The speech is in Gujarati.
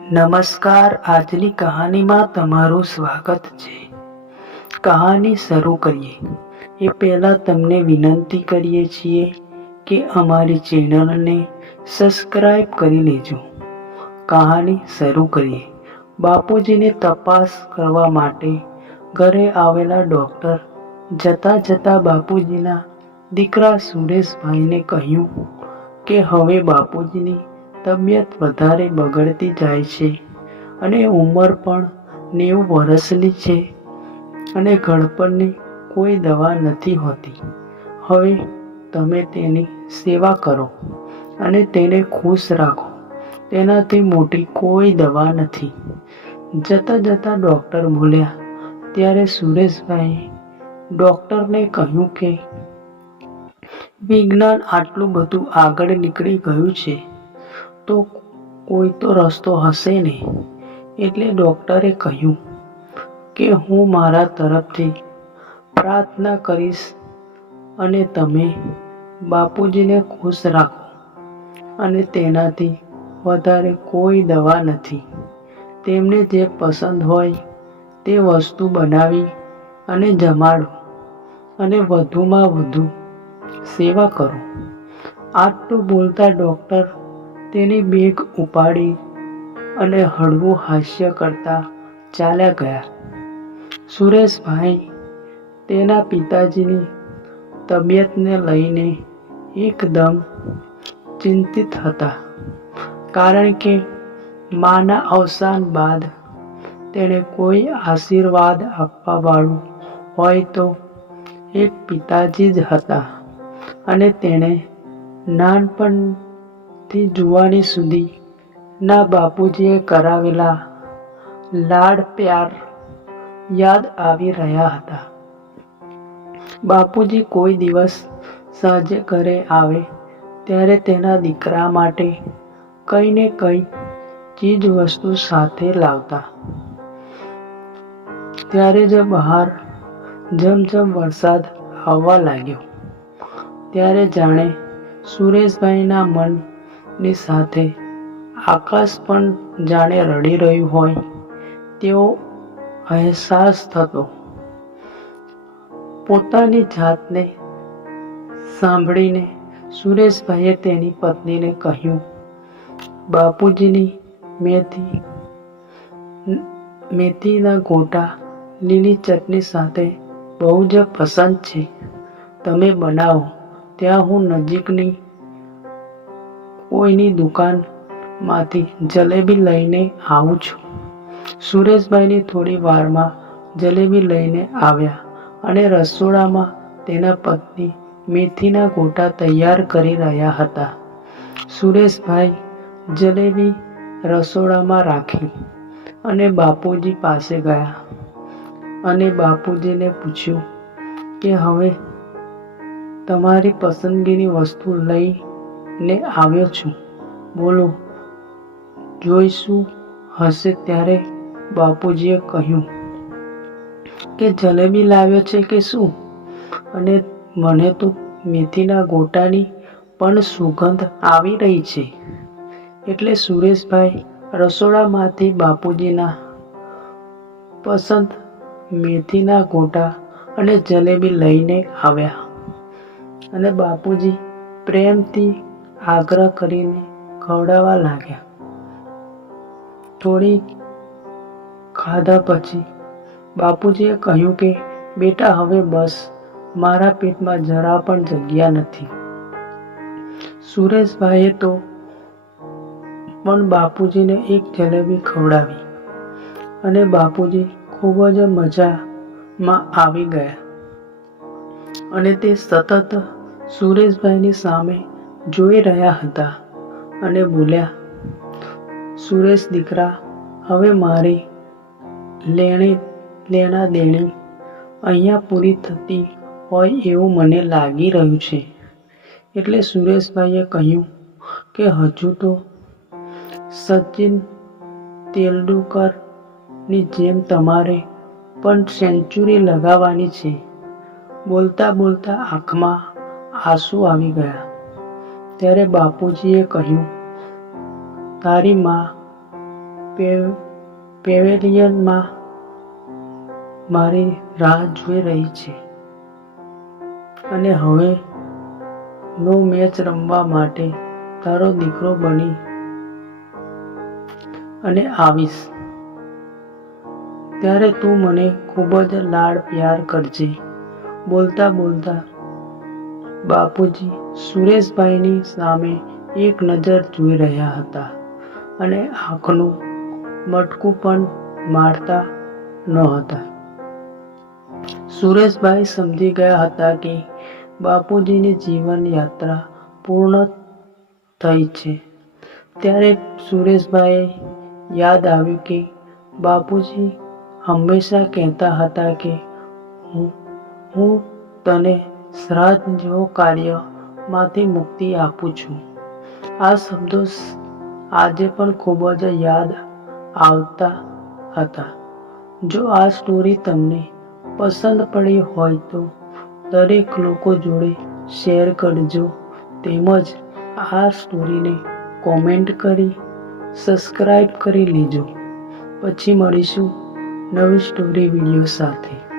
નમસ્કાર. આજની કહાનીમાં તમારું સ્વાગત છે. કહાની શરૂ કરીએ એ પહેલાં તમને વિનંતી કરીએ છીએ કે અમારી ચેનલને સબસ્ક્રાઈબ કરી લેજો. કહાની શરૂ કરીએ. બાપુજીને તપાસ કરવા માટે ઘરે આવેલા ડૉક્ટર જતાં બાપુજીના દીકરા સુરેશભાઈને કહ્યું કે હવે બાપુજીની તબિયત વધારે બગડતી જાય છે અને ઉંમર પણ 90 વર્ષની છે અને ઘડપણની કોઈ દવા નથી હોતી. હવે તમે તેની સેવા કરો અને તેને ખુશ રાખો. તેનાથી મોટી કોઈ દવા નથી. જતાં ડૉક્ટર બોલ્યા ત્યારે સુરેશભાઈએ ડૉક્ટરને કહ્યું કે વિજ્ઞાન આટલું બધું આગળ નીકળી ગયું છે તો કોઈ તો રસ્તો હશે ને. એટલે ડૉક્ટરે કહ્યું કે હું મારા તરફથી પ્રાર્થના કરીશ અને તમે બાપુજીને ખુશ રાખો અને તેનાથી વધારે કોઈ દવા નથી. તેમને જે પસંદ હોય તે વસ્તુ બનાવી અને જમાડો અને વધુમાં વધુ સેવા કરો. આટલું બોલતા ડૉક્ટર તેની બેગ ઉપાડી અને હળવું હાસ્ય કરતા ચાલ્યા ગયા. સુરેશભાઈ તેના પિતાજીની તબિયતને લઈને એકદમ ચિંતિત હતા, કારણ કે માના અવસાન બાદ તેણે કોઈ આશીર્વાદ આપવાવાળું હોય તો એક પિતાજી જ હતા અને તેણે નાનપણથી જુવાની સુધી ના બાપુજીએ કરાવેલા લાડ પ્યાર યાદ આવી રહ્યા હતા. બાપુજી કોઈ દિવસ સાંજે ઘરે આવે ત્યારે તેના દીકરા માટે કંઈ ને કંઈ ચીજ વસ્તુ સાથે લાવતા. ત્યારે જ બહાર ઝમઝમ વરસાદ આવવા લાગ્યો. ત્યારે જાણે સુરેશભાઈના મનની સાથે આકાશ પણ જાણે રડી રહ્યું હોય તેવો અહેસાસ થતો. પોતાની જાતને સાંભળીને સુરેશભાઈએ તેની પત્નીને કહ્યું, બાપુજીની મેથીના ગોટા લીલી ચટણી સાથે બહુ જ પસંદ છે. તમે બનાવો. ત્યાં હું નજીકની કોઈની દુકાનમાંથી જલેબી લઈને આવું છું. સુરેશભાઈની થોડી વારમાં જલેબી લઈને આવ્યા અને રસોડામાં તેના પત્ની મેથીના ગોટા તૈયાર કરી રહ્યા હતા. સુરેશભાઈ જલેબી રસોડામાં રાખી અને બાપુજી પાસે ગયા અને બાપુજીને પૂછ્યું કે હવે તમારી પસંદગીની વસ્તુ લઈને આવ્યો છું, બોલો જોઈશું હશે. ત્યારે બાપુજીએ કહ્યું કે જલેબી લાવ્યો છે કે શું, અને મને તો મેથીના ગોટાની પણ સુગંધ આવી રહી છે. એટલે સુરેશભાઈ રસોડામાંથી બાપુજીના પસંદ મેથીના ગોટા અને જલેબી લઈને આવ્યા અને બાપુજી પ્રેમથી આગ્રહ કરીને ખવડાવવા લાગ્યા. થોડી ખાધા પછી બાપુજીએ કહ્યું કે બેટા હવે બસ, મારા પેટમાં જરા પણ જગ્યા નથી. સુરેશભાઈએ તો પણ બાપુજીને એક જલેબી ખવડાવી અને બાપુજી ખૂબ જ મજામાં આવી ગયા અને તે સતત સુરેશભાઈની સામે જોઈ રહ્યા હતા અને બોલ્યા, સુરેશ દીકરા, હવે મારી લેણા દેણી અહીંયા પૂરી થતી હોય એવું મને લાગી રહ્યું છે. એટલે સુરેશભાઈએ કહ્યું કે હજુ તો સચિન તેંડુલકરની જેમ તમારે પણ સેન્ચુરી લગાવવાની છે. બોલતા આંખમાં આંસુ આવી ગયા. ત્યારે બાપુજીએ કહ્યું, તારી માં પેવેલિયનમાં મારી રાહ જોઈ રહી છે અને હવે નો મેચ રમવા માટે તારો દીકરો બની અને આવીશ. ત્યારે તું મને ખૂબ જ લાડ પ્યાર કરજે. બોલતા બોલતા બાપુજી સુરેશભાઈની સામે એક નજર જોઈ રહ્યા હતા અને આંખનું મટકું પણ મારતા નહોતા. સુરેશભાઈ સમજી ગયા હતા કે બાપુજીની જીવન યાત્રા પૂર્ણ થઈ છે. ત્યારે સુરેશભાઈએ યાદ આવ્યું કે બાપુજી હંમેશા કહેતા હતા કે હું તને શ્રાદ્ધ જેવો કાર્યમાંથી મુક્તિ આપું છું. આ શબ્દો આજે પણ ખૂબ જ યાદ આવતા હતા. જો આ સ્ટોરી તમને પસંદ પડી હોય તો દરેક લોકો જોડે શેર કરજો. તેમજ આ સ્ટોરીને કોમેન્ટ કરી સબસ્ક્રાઈબ કરી લેજો. પછી મળીશું નવી સ્ટોરી વિડીયો સાથે.